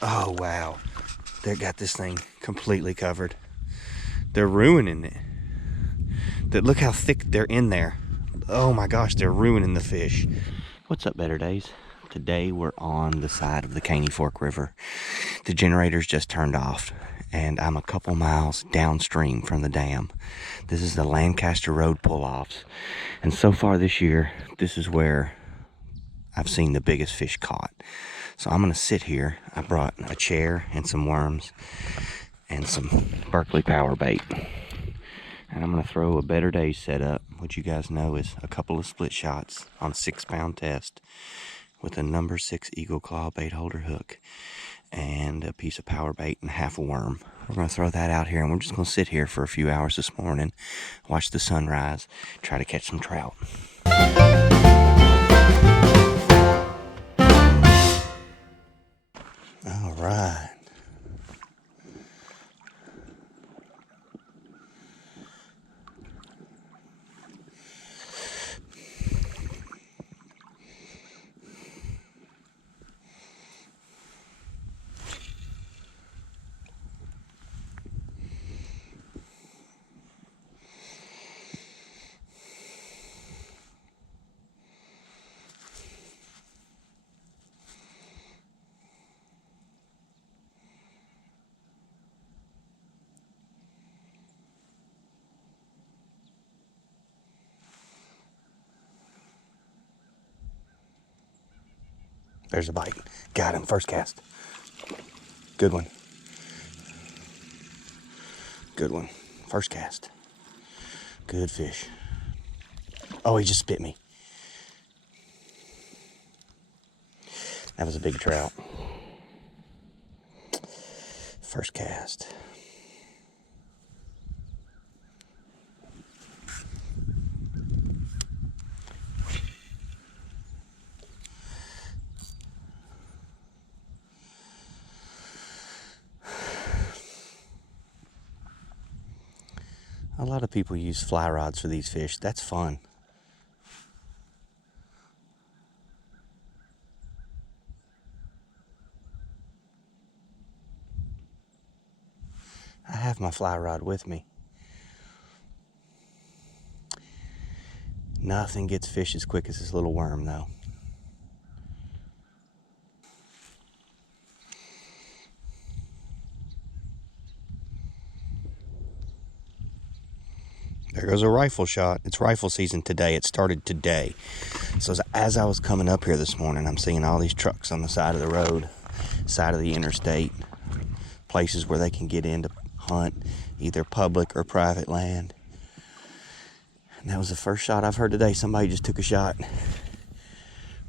Oh, wow. They got this thing completely covered. They're ruining it. Look how thick they're in there. Oh my gosh, they're ruining the fish. What's up, Better Days? Today we're on the side of the Caney Fork River. The generator's just turned off, and I'm a couple miles downstream from the dam. This is the Lancaster Road pull-offs, and so far this year, this is where I've seen the biggest fish caught. So I'm gonna sit here. I brought a chair and some worms and some Berkeley power bait. And I'm gonna throw a Better Days setup, which you guys know is a couple of split shots on a 6-pound test with a number 6 Eagle Claw bait holder hook and a piece of power bait and half a worm. We're gonna throw that out here, and we're just gonna sit here for a few hours this morning, watch the sunrise, try to catch some trout. All right. There's a bite. Got him. First cast. Good one. Good one. First cast. Good fish. Oh, he just bit me. That was a big trout. First cast. A lot of people use fly rods for these fish. That's fun. I have my fly rod with me. Nothing gets fish as quick as this little worm, though. There goes a rifle shot. It's rifle season today. It started today. So as I was coming up here this morning, I'm seeing all these trucks on the side of the road, side of the interstate, places where they can get in to hunt either public or private land. And that was the first shot I've heard today. Somebody just took a shot.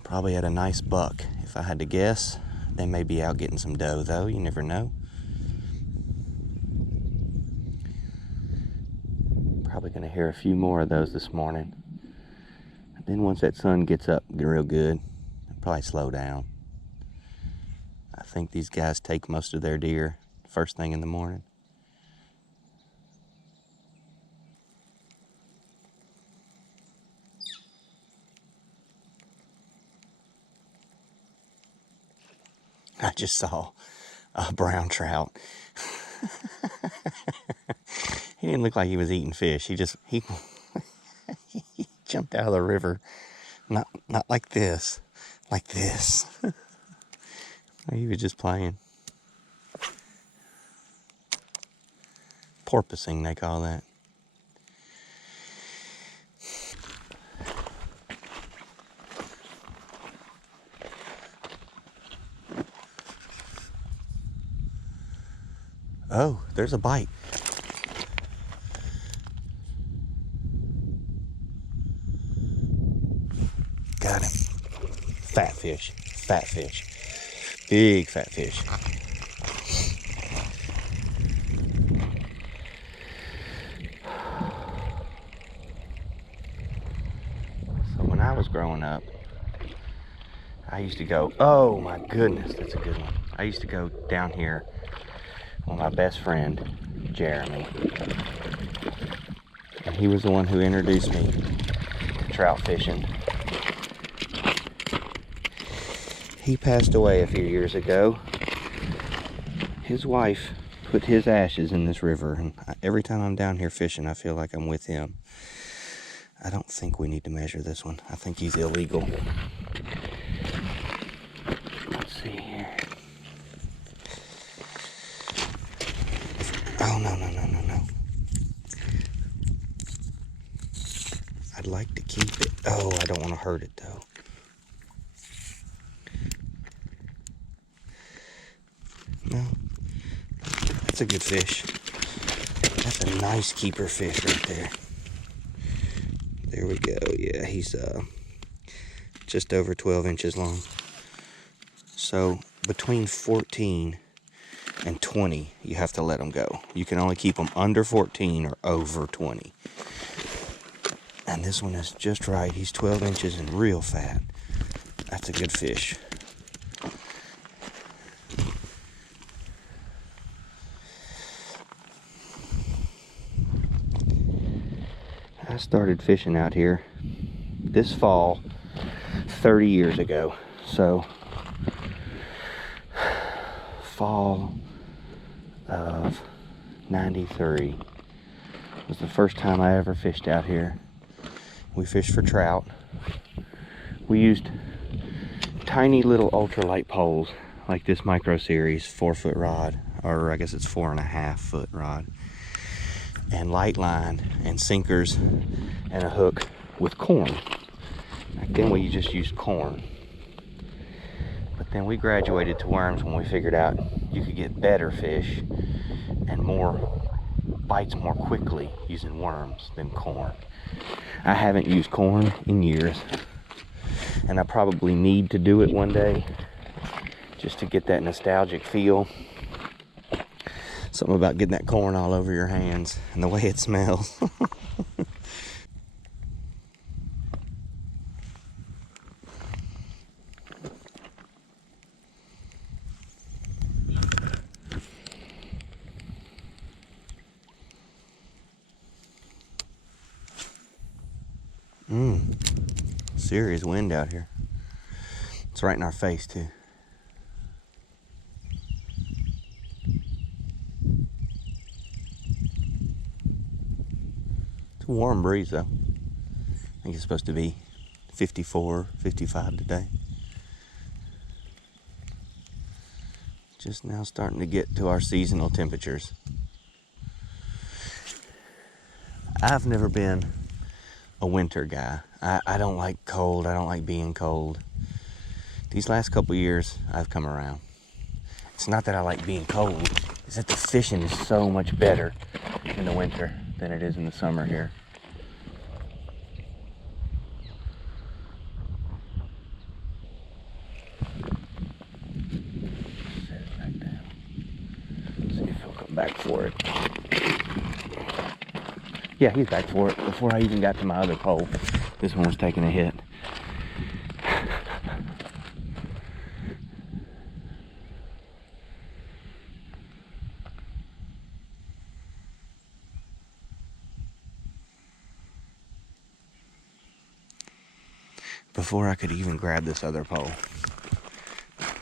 Probably had a nice buck. If I had to guess, they may be out getting some doe, though. You never know. Probably going to hear a few more of those this morning. And then once that sun gets up real good, it'll probably slow down. I think these guys take most of their deer first thing in the morning. I just saw a brown trout. He didn't look like he was eating fish. He jumped out of the river. Not like this. Like this. He was just playing. Porpoising, they call that. Oh, there's a bite. Got him. Fat fish. Fat fish. Big fat fish. So when I was growing up, I used to go, oh my goodness, that's a good one. I used to go down here with my best friend, Jeremy. And he was the one who introduced me to trout fishing. He passed away a few years ago, His wife put his ashes in this river, and every time I'm down here fishing, I feel like I'm with him. I don't think we need to measure this one. I think he's illegal. Let's see here. Oh, no. I'd like to keep it. Oh, I don't want to hurt it, though. No. That's a good fish. That's a nice keeper fish right there. There we go. Yeah, he's just over 12 inches long. So between 14 and 20, you have to let them go. You can only keep them under 14 or over 20. And this one is just right. He's 12 inches and real fat. That's a good fish. I started fishing out here this fall 30 years ago. So fall of 93 was the first time I ever fished out here. We fished for trout. We used tiny little ultralight poles like this Micro Series 4-foot rod, or I guess it's 4.5-foot rod, and light line and sinkers and a hook with corn. Back then we just used corn. But then we graduated to worms when we figured out you could get better fish and more bites more quickly using worms than corn. I haven't used corn in years, and I probably need to do it one day just to get that nostalgic feel. Something about getting that corn all over your hands and the way it smells. Serious wind out here. It's right in our face too. It's a warm breeze though. I think it's supposed to be 54, 55 today. Just now starting to get to our seasonal temperatures. I've never been a winter guy. I don't like cold. I don't like being cold. These last couple years, I've come around. It's not that I like being cold. It's that the fishing is so much better in the winter than it is in the summer here. Set it back down. See if he'll come back for it. Yeah, he's back for it. Before I even got to my other pole, this one was taking a hit. Before I could even grab this other pole,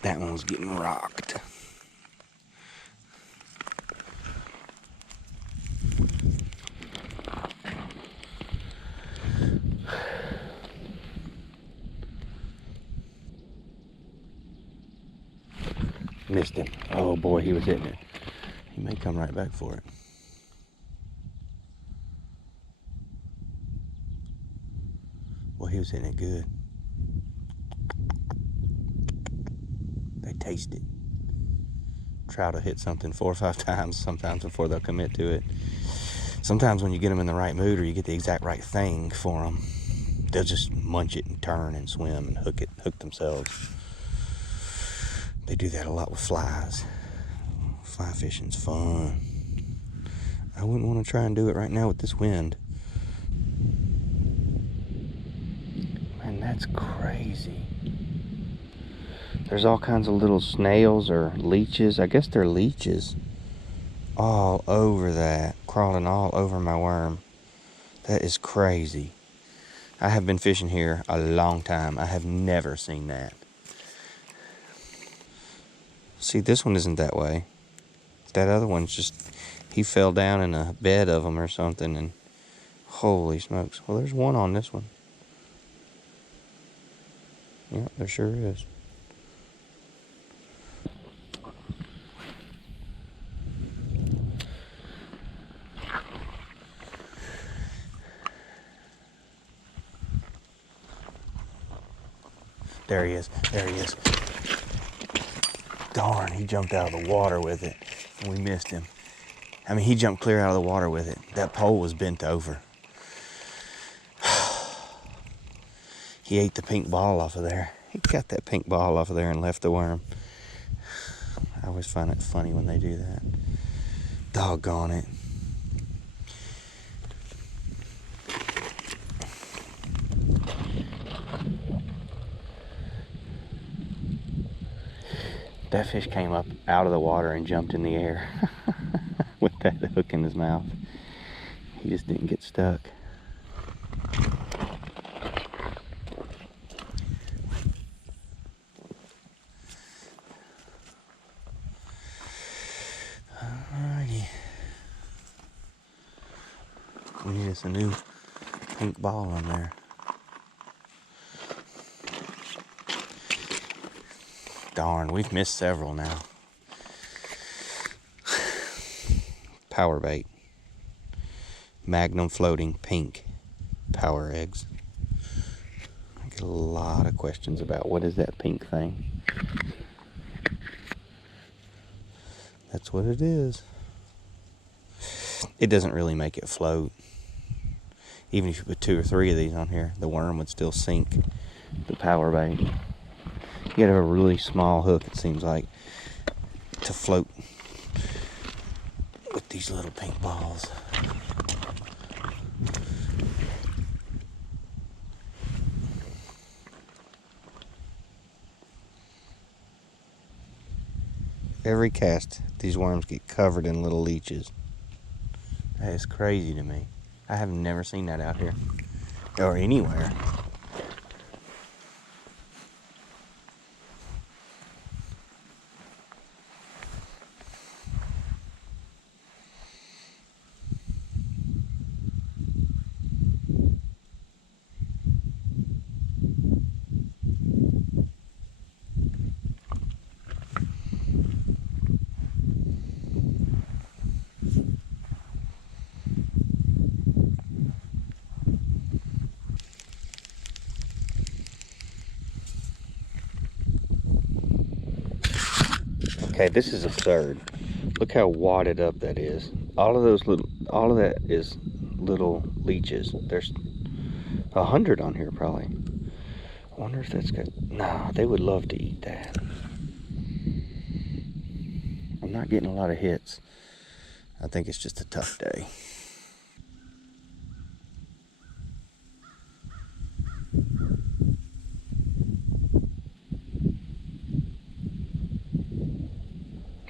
that one was getting rocked. Missed him. Oh boy, he was hitting it. He may come right back for it. Well, he was hitting it good. They taste it. Trout will hit something 4 or 5 times sometimes before they'll commit to it. Sometimes when you get them in the right mood or you get the exact right thing for them, they'll just munch it and turn and swim and hook themselves. They do that a lot with flies. Fly fishing's fun. I wouldn't want to try and do it right now with this wind. Man, that's crazy. There's all kinds of little snails or leeches. I guess they're leeches. All over that. Crawling all over my worm. That is crazy. I have been fishing here a long time. I have never seen that. See, this one isn't that way. That other one's just, he fell down in a bed of them or something, and holy smokes. Well, there's one on this one. Yeah, there sure is. There he is. There he is. Darn, he jumped out of the water with it, and we missed him. I mean, he jumped clear out of the water with it. That pole was bent over. He ate the pink ball off of there. He got that pink ball off of there and left the worm. I always find it funny when they do that. Doggone it. That fish came up out of the water and jumped in the air with that hook in his mouth. He just didn't get stuck. Alrighty. We need us a new pink ball on there. Darn, we've missed several now. Power bait. Magnum floating pink power eggs. I get a lot of questions about what is that pink thing. That's what it is. It doesn't really make it float. Even if you put 2 or 3 of these on here, the worm would still sink the power bait. You gotta have a really small hook, it seems like, to float with these little pink balls. Every cast, these worms get covered in little leeches. That is crazy to me. I have never seen that out here or anywhere. Okay, this is absurd. Look how wadded up that is. All of that is little leeches. There's 100 on here probably. I wonder if that's good. No, they would love to eat that. I'm not getting a lot of hits. I think it's just a tough day.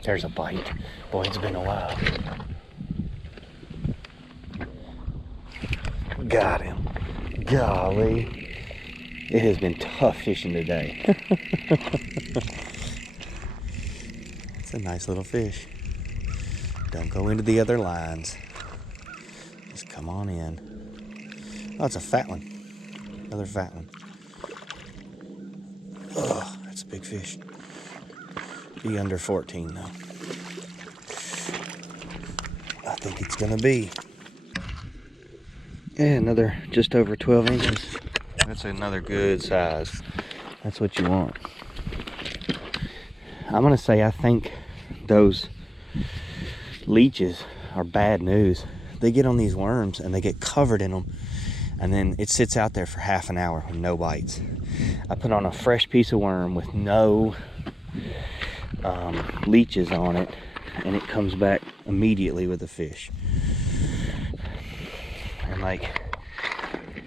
There's a bite. Boy, it's been a while. Got him. Golly. It has been tough fishing today. It's a nice little fish. Don't go into the other lines. Just come on in. Oh, it's a fat one. Another fat one. Oh, that's a big fish. Be under 14 though. I think it's gonna be. Yeah, another just over 12 inches. That's another good size. That's what you want. I'm gonna say I think those leeches are bad news. They get on these worms and they get covered in them, and then it sits out there for half an hour with no bites. I put on a fresh piece of worm with no leeches on it, and it comes back immediately with a fish. And like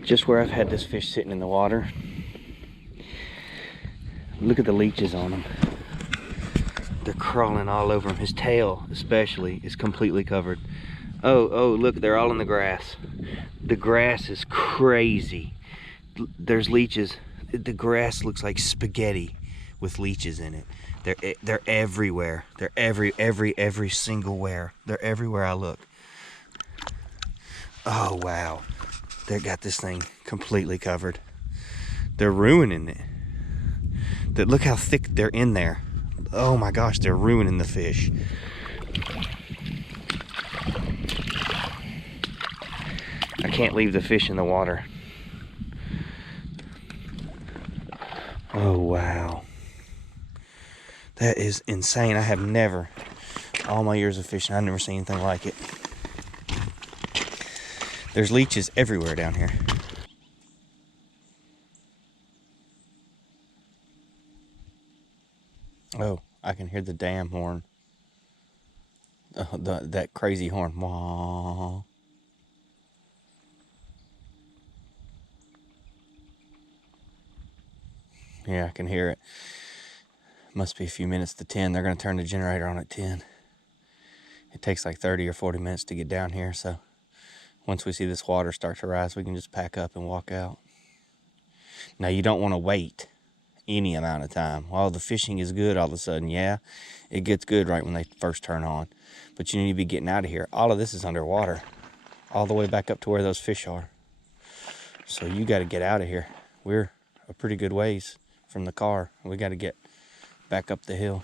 just where I've had this fish sitting in the water, look at the leeches on him. They're crawling all over him. His tail especially is completely covered. Oh, look, they're all in the grass. The grass is crazy. There's leeches. The grass looks like spaghetti with leeches in it. They're everywhere. They're every single where. They're everywhere I look. Oh wow, they got this thing completely covered. They're ruining it. Look how thick they're in there. Oh my gosh, they're ruining the fish. I can't leave the fish in the water. Oh wow, that is insane. I have never, all my years of fishing, I've never seen anything like it. There's leeches everywhere down here. Oh, I can hear the damn horn. That crazy horn. Wah. Yeah, I can hear it. Must be a few minutes to 10. They're going to turn the generator on at 10. It takes like 30 or 40 minutes to get down here, so once we see this water start to rise, we can just pack up and walk out. Now, you don't want to wait any amount of time. While the fishing is good all of a sudden, yeah, it gets good right when they first turn on. But you need to be getting out of here. All of this is underwater, all the way back up to where those fish are. So you got to get out of here. We're a pretty good ways from the car. We got to get back up the hill.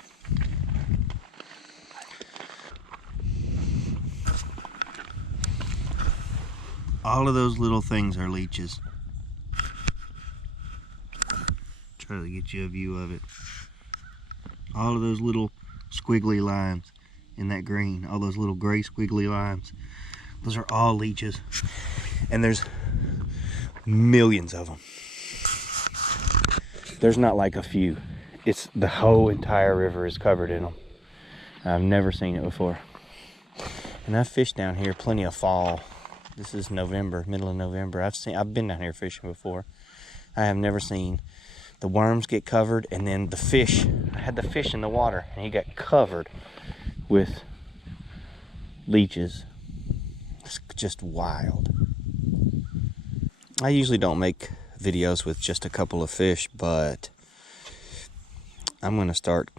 All of those little things are leeches. Try to get you a view of it. All of those little squiggly lines in that green, all those little gray squiggly lines, those are all leeches. And there's millions of them. There's not like a few. It's the whole entire river is covered in them. I've never seen it before. And I've fished down here plenty of fall. This is November, middle of November. I've been down here fishing before. I have never seen the worms get covered, and then the fish. I had the fish in the water, and he got covered with leeches. It's just wild. I usually don't make videos with just a couple of fish, but I'm going to start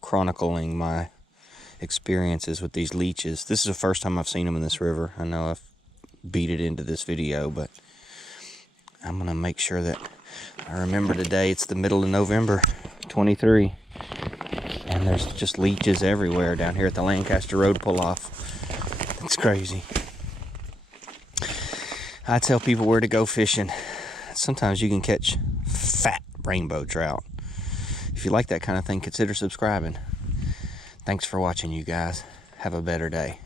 chronicling my experiences with these leeches. This is the first time I've seen them in this river. I know I've beat it into this video, but I'm going to make sure that I remember today. It's the middle of November 23, and there's just leeches everywhere down here at the Lancaster Road pull-off. It's crazy. I tell people where to go fishing. Sometimes you can catch fat rainbow trout. If you like that kind of thing, consider subscribing. Thanks for watching, you guys. Have a better day.